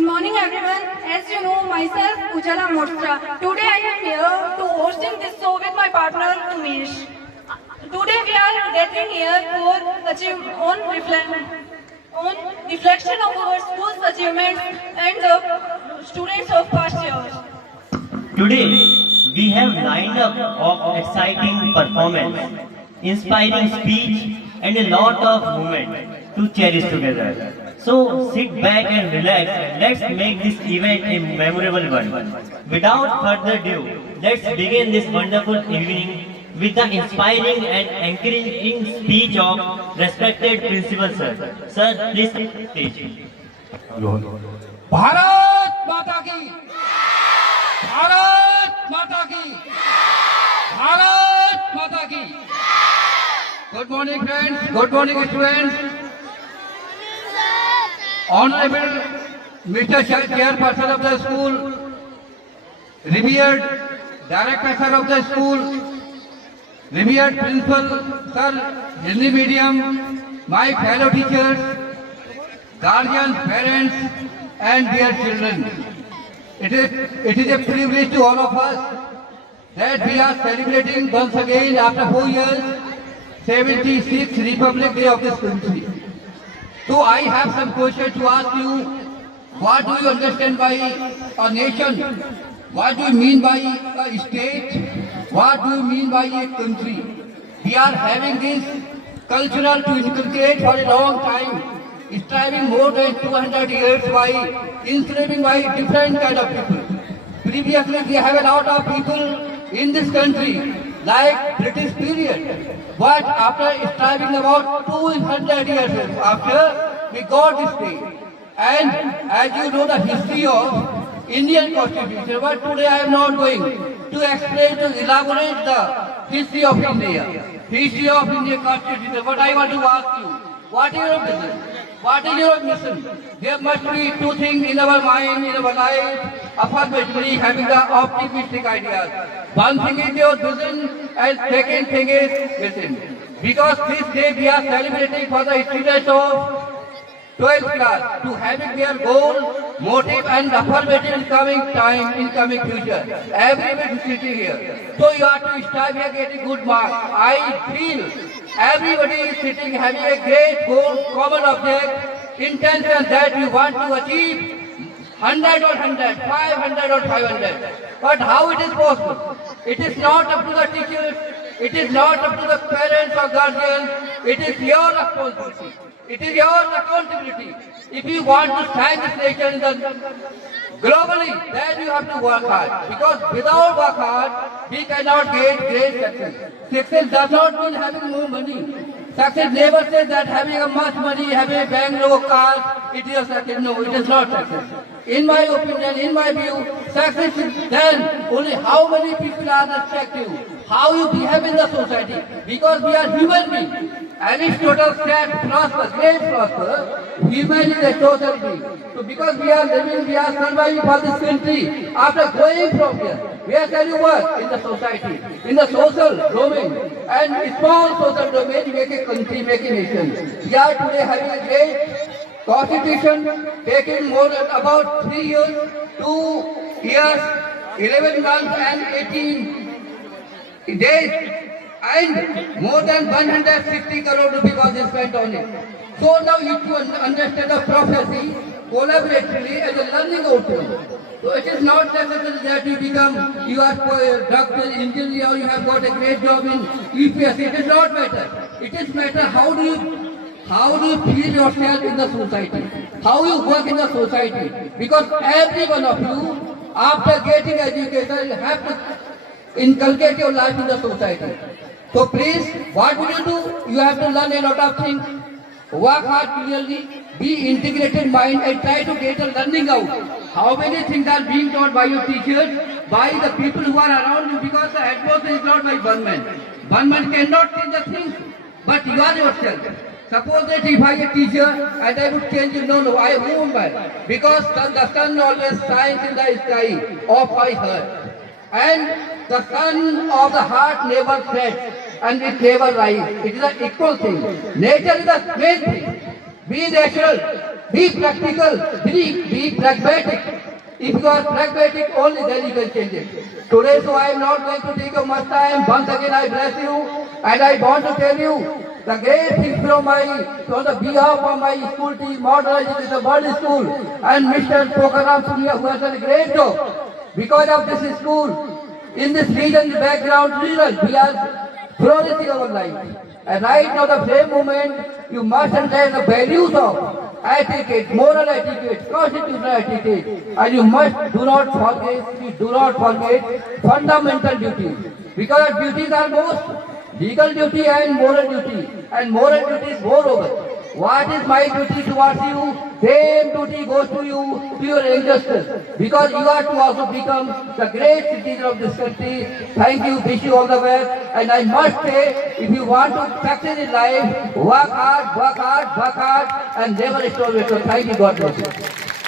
Good morning everyone. As you know, myself Ujala Morstra. Today I am here to hosting this show with my partner Umesh. Today we are gathering here for on reflection of our school's achievements and the students of past years. Today, we have lined up of exciting performance, inspiring speech, and a lot of movement to cherish together. So sit back and relax. Let's make this event a memorable one. Without further ado, let's begin this wonderful evening with the inspiring and encouraging speech of respected principal sir. Sir, please stage. Bharat माता की, भारत माता की, भारत माता की. Good morning friends, good morning students. Honorable Mr. Chairperson of the school, revered Director Sir of the school, revered Principal Sir, Hindi Medium, my fellow teachers, guardians, parents and dear children. It is a privilege to all of us that we are celebrating once again after 4 years, 76th Republic Day of this country. So I have some questions to ask you. What do you understand by a nation? What do you mean by a state? What do you mean by a country? We are having this cultural to inculcate for a long time, striving more than 200 years by enslaving by different kind of people. Previously we have a lot of people in this country like British period. But after striving about 200 years after, we got this day. And as you know the history of Indian Constitution, but today I am not going to explain, to elaborate the history of India, history of Indian Constitution. But I want to ask you, what is your business? What is your mission? There must be two things in our mind, in our life, affirmatively having the optimistic ideas. One thing is your vision and second thing is mission. Because this day we are celebrating for the students of 12th class to having their goal, motive and affirmative in coming time, in coming future. Everybody is sitting here. So you have to strive here getting good marks. I feel everybody is sitting having a great goal, common object, intention that you want to achieve 100 or 100, 500 or 500. But how it is possible? It is not up to the teachers, it is not up to the parents or guardians, it is your responsibility. It is your accountability. If you want to stand this nation globally, then you have to work hard. Because without work hard, we cannot get great success. Success does not mean having more money. Success never says that having a much money, having a Bangalore car, it is a success. No, it is not success. In my opinion, in my view, success is then only how many people are respective, how you behave in the society. Because we are human beings. Aristotle said, prosper, great prosper, human is a social being. So because we are living, we are surviving for this country, after going from here, where can you work? In the society, in the social domain. And small social domain, make a country, make a nation. We are today having a great constitution, taking more than about 3 years, 2 years, 11 months and 18 days. And more than 160 crore rupees was spent on it. So now you understand the prophecy collaboratively as a learning outcome. So it is not necessary that you are a doctor, engineer, or you have got a great job in UPSC. It is not matter. It is matter how do you feel yourself in the society, how you work in the society. Because every one of you, after getting education, you have to inculcate your life in the society. So please, what will you do? You have to learn a lot of things. Work hard clearly, be integrated mind and try to get a learning out. How many things are being taught by your teachers, by the people who are around you, because the headmaster is not like one man. One man cannot change the things, but you are yourself. Suppose that if I a teacher and I would change you, no, I won't man. Because the sun always shines in the sky of my heart. And the sun of the heart never sets and it never rises. It is an equal thing. Nature is the main thing. be natural, be practical, be pragmatic. If you are pragmatic, only then you can change it. Today, so I am not going to take up much time. Once again, I bless you, and I want to tell you the great thing from the behalf of my school team, Modern is a world school, and Mr. Pokaram Surya, who has done a great job. Because of this school, in this region, the background region, we are flourishing our life. And right now, the same moment, you must understand the values of etiquette, moral etiquette, constitutional etiquette, and you do not forget fundamental duties. Because duties are both legal duty and moral duty, and moral duty is moreover. What is my duty towards you? Same duty goes to you, to your ancestors, because you are to also become the great citizen of this country. Thank you, wish you all the best. And I must say, if you want to succeed in life, work hard, and never stop it. So thank you, God bless you.